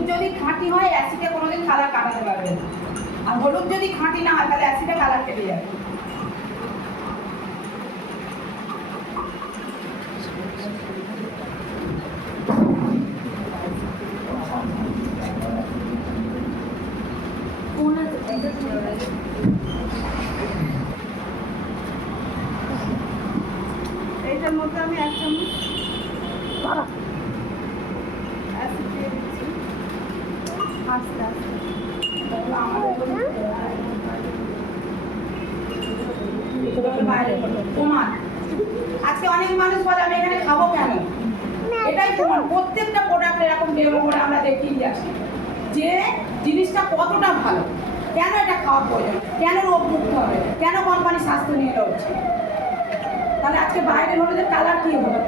হলুদ যদি খাঁটি হয় অ্যাসিডে কোনোদিন কালার কাটাতে পারবে না, আর হলুদ যদি খাঁটি না হয় তাহলে অ্যাসিডে কালার কেটে যাবে। এইটার মধ্যে আমি 1 চামচ অ্যাসিড দিয়ে দিচ্ছি আস্তে আস্তে। প্রমাণ আজকে অনেক মানুষ বলে আমি এখানে খাবো কেন, এটাই প্রমাণ। প্রত্যেকটা প্রোডাক্ট এরকম ডেমো করে আমরা দেখিয়ে যাচ্ছি যে জিনিসটা কতটা ভালো, কেন এটা খাওয়া প্রয়োজন, কেন রোগ মুক্ত হবে, কেন কোম্পানি স্বাস্থ্য নিয়ে লড়ছে। তাহলে আজকে বাইরের হলুদের কালার কি হবে?